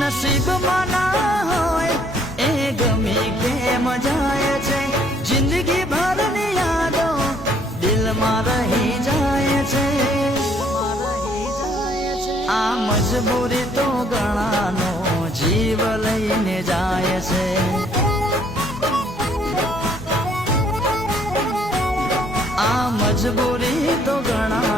નસીબમાં ના હોય એ ગમી કેમ જાય છે, જિંદગી ભરની યાદો દિલમાં રહી જાય છે. આ મજબૂરી તો ઘણાનો જીવ લઈને જાય છે. આ મજબૂરી તો ઘણા